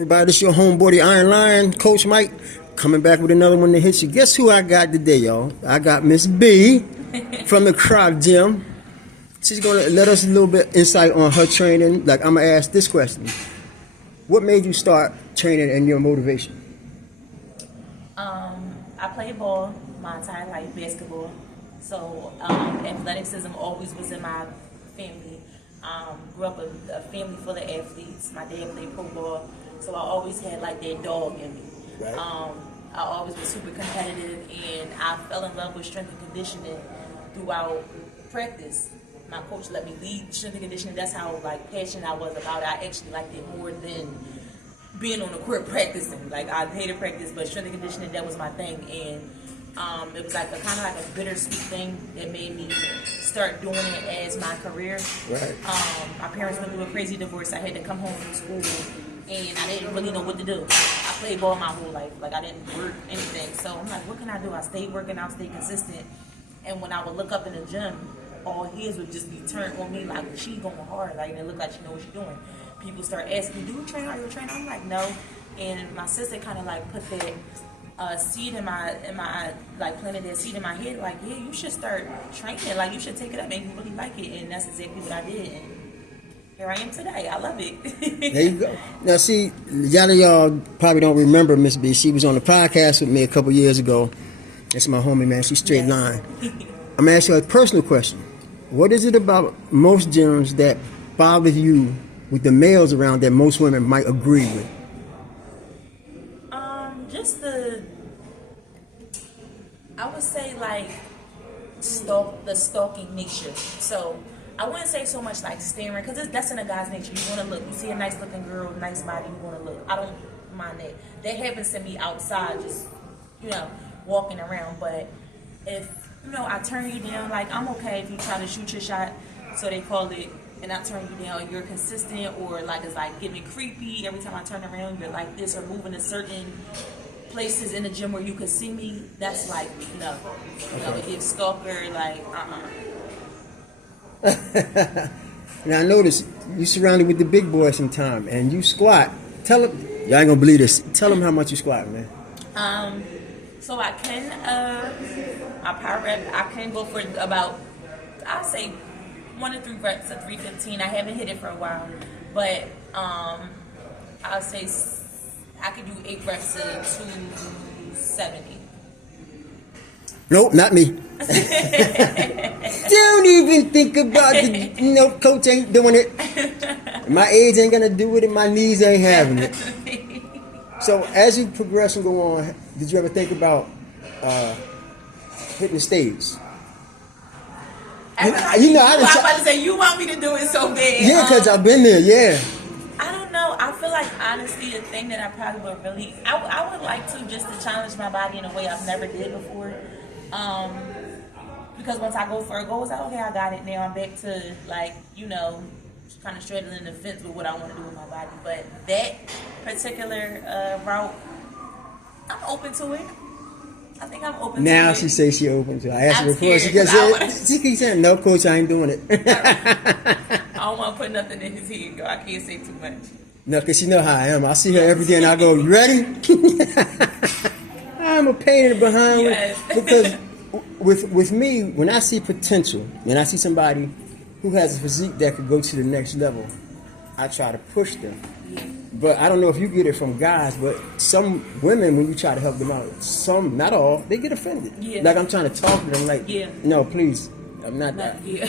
Everybody, this your homeboy, the Iron Lion, Coach Mike, coming back with another one to hit you. Guess who I got today, y'all? I got Miss B from the Croc Gym. She's gonna let us a little bit insight on her training. Like, I'm gonna ask this question: what made you start training and your motivation? I played ball my entire life, basketball. So athleticism always was in my family. Grew up a family full of athletes. My dad played pro ball, so I always had like that dog in me. Right. I always was super competitive, and I fell in love with strength and conditioning throughout practice. My coach let me lead strength and conditioning. That's how like passionate I was about it. I actually liked it more than being on the court practicing. Like, I hated practice, but strength and conditioning, that was my thing. And it was like a kind of like a bittersweet thing that made me start doing it as my career. Right. My parents went through a crazy divorce. I had to come home from school, and I didn't really know what to do. I played ball my whole life. Like, I didn't work anything. So I'm like, what can I do? I stayed working out, stayed consistent. And when I would look up in the gym, all his would just be turned on me like, she going hard. Like, it looked like she know what she's doing. People start asking me, do you train? Are you a trainer? I'm like, no. And my sister kind of like put that seed in my like planted that seed in my head. Like, yeah, you should start training. Like, you should take it up. Maybe you really like it. And that's exactly what I did. And here I am today. I love it. There you go. Now, see, y'all probably don't remember Miss B. She was on the podcast with me a couple years ago. That's my homie, man. She's straight line. I'm asking her a personal question. What is it about most gyms that bothers you with the males around that most women might agree with? Just I would say like the stalking nature. So I wouldn't say so much like staring, because that's in a guy's nature. You want to look. You see a nice looking girl, nice body, you want to look. I don't mind that. That happens to me outside, just walking around. But if I turn you down, like, I'm okay if you try to shoot your shot, so they call it, and I turn you down, you're consistent, or like it's like getting creepy every time I turn around, you're like this, or moving to certain places in the gym where you can see me. That's like no, if stalker, like Now, I noticed you surrounded with the big boys sometime, and you squat. Tell them, y'all ain't gonna believe this. Tell them how much you squat, man. So I can my power rep, I can go for about, I'll say 1 to 3 reps of 315. I haven't hit it for a while, but I'll say I could do 8 reps of 270. Nope, not me. Don't even think about it. Coach ain't doing it. My age ain't gonna do it, and my knees ain't having it. So as you progress and go on, did you ever think about hitting the stage? I'm about to say, you want me to do it so bad. Yeah, because I've been there, yeah. I don't know. I feel like, honestly, a thing that I probably would really, I would like to just to challenge my body in a way I've never did before. Because once I go for a goal, it's like, okay, I got it now. I'm back to, like, kind of straddling the fence with what I want to do with my body. But that particular route, I'm open to it. I think I'm open to it. Now she says she open to it. I asked her before. She keeps saying, no, coach, I ain't doing it. I don't want to put nothing in his head, though. I can't say too much. No, because she know how I am. I see her every day and I go, you ready? I'm a pain in the behind. Yes. Because with me, when I see potential, when I see somebody who has a physique that could go to the next level, I try to push them. But I don't know if you get it from guys, but some women, when you try to help them out, some, not all, they get offended. Yeah. Like, I'm trying to talk to them, like, no, please, I'm not that. Yeah.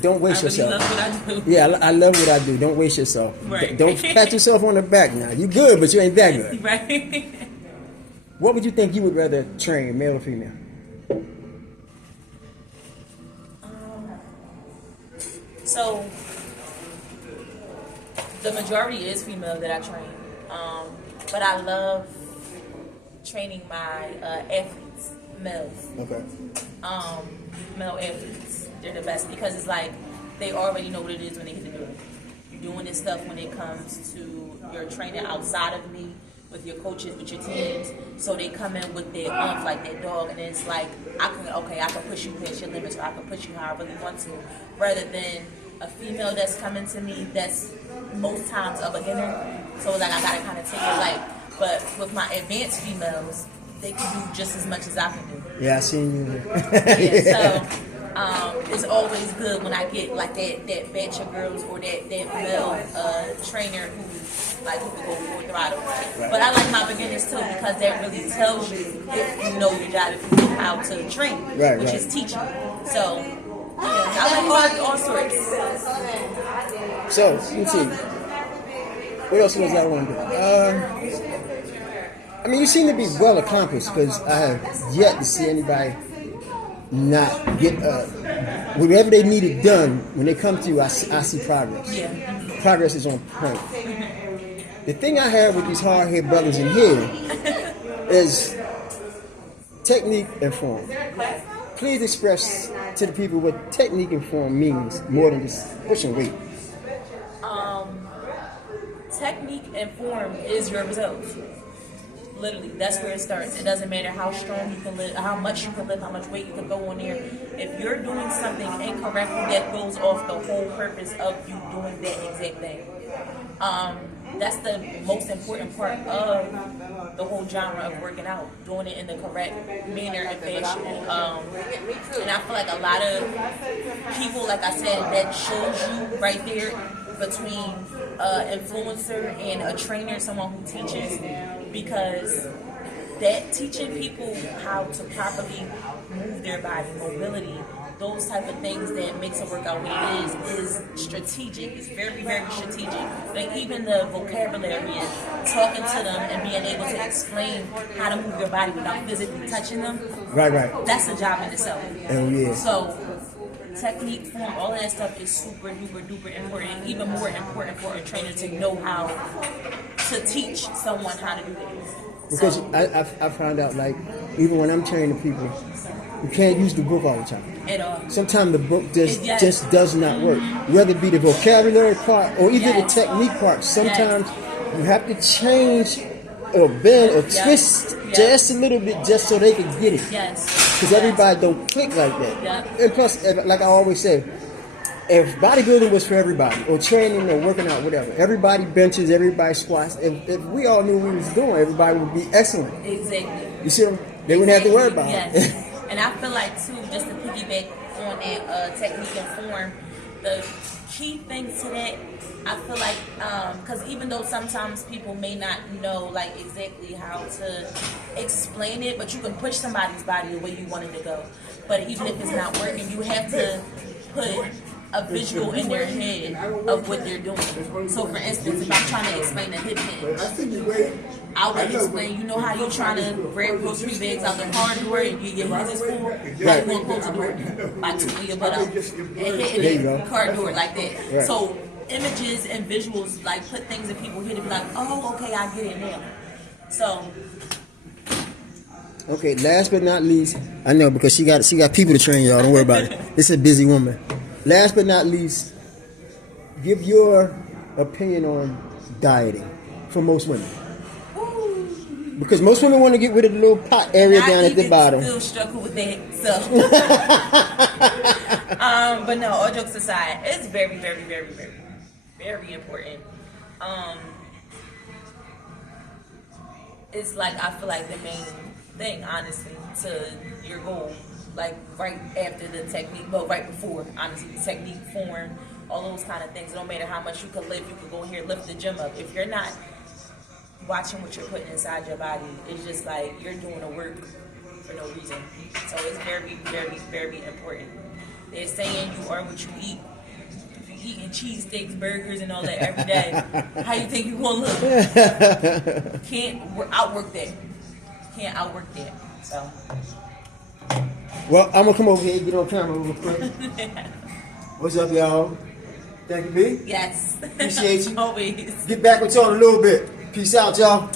Don't waste yourself. I really love what I do. Yeah, I love what I do. Don't waste yourself. Right. Don't pat yourself on the back now. You good, but you ain't that good. Right. What would you think you would rather train, male or female? So the majority is female that I train, but I love training my athletes, males. Okay. Male athletes, they're the best, because it's like they already know what it is when they hit the door. You're doing this stuff when it comes to your training outside of me, with your coaches, with your teams, so they come in with their like their dog, and it's like, I can push you past your limits, or I can push you how I really want to, rather than a female that's coming to me that's most times a beginner So like I gotta kind of take it light. But with my advanced females, they can do just as much as I can do. Yeah, I seen you. Yeah, so it's always good when I get like that batch of girls or that male trainer who like who can go full throttle. Right. But I like my beginners too because that really tells you if you know your job, if you know how to train, which is teaching. So yeah, I like all sorts. So let me see. What else was I want to do? I mean, you seem to be well accomplished because I have yet to see anybody not get whatever they needed done. When they come to you, I see progress. Yeah. Progress is on point. The thing I have with these hard-headed brothers in here is technique and form. Please express to the people what technique and form means more than just pushing weight. Technique and form is your results. Literally, that's where it starts. It doesn't matter how strong you can lift, how much you can lift, how much weight you can go on there. If you're doing something incorrectly, that goes off the whole purpose of you doing that exact thing. That's the most important part of the whole genre of working out, doing it in the correct manner and fashion. And I feel like a lot of people, like I said, that shows you right there between an influencer and a trainer, someone who teaches, because that teaching people how to properly move their body, mobility, those type of things that makes a workout what it is strategic. It's very, very strategic. Like even the vocabulary and talking to them and being able to explain how to move your body without physically touching them. Right. That's a job in itself. Oh yeah. So technique, form, all of that stuff is super duper important. Even more important for a trainer to know how to teach someone how to do things. Because So, I found out, like, even when I'm training people, you can't use the book all the time. at all. Sometimes the book Yes. just does not work. Whether it be the vocabulary part or even Yes. the technique part, sometimes you have to change or bend or twist just a little bit just so they can get it. Yes. Because everybody don't click like that. Yeah. And plus, like I always say, if bodybuilding was for everybody, or training or working out, whatever, everybody benches, everybody squats, if we all knew what we was doing, everybody would be excellent. Exactly. You see them? They wouldn't have to worry about Yes. it. And I feel like too, just to piggyback on that technique and form, the key thing to that, I feel like, because even though sometimes people may not know like exactly how to explain it, but you can push somebody's body the way you want it to go. But even if it's not working, you have to put a visual in their head of what they're doing. So for instance, if I'm trying to explain a hip hinge, I would explain, you know how you trying to grab grocery bags out the car door and your hands is full? How you going to close the door? By twisting your butt out and hitting the car door like that. Right. So images and visuals like put things in people's head and be like, oh, okay, I get it now. So Okay, last but not least, I know because she got people to train, y'all. Don't worry about it. It's a busy woman. Last but not least, give your opinion on dieting for most women. Because most women want to get rid of the little pot area down at the bottom. I still struggle with that. So, but no, all jokes aside, it's very, very, very, very, very important. It's like I feel like the main thing, honestly, to your goal, like right after the technique, well, right before, honestly, the technique, form, all those kind of things. It don't matter how much you can lift. You could go here, lift the gym up. If you're not watching what you're putting inside your body, it's just like you're doing the work for no reason. So it's very, very, very important. They're saying you are what you eat. If you're eating cheesesteaks, burgers, and all that every day, how you think you gonna look? Can't outwork that. Can't outwork that. So. Well, I'm gonna come over here and get on camera real quick. What's up, y'all? Thank you, B. Yes. Appreciate you. Always. Get back with y'all in a little bit. Peace out, y'all.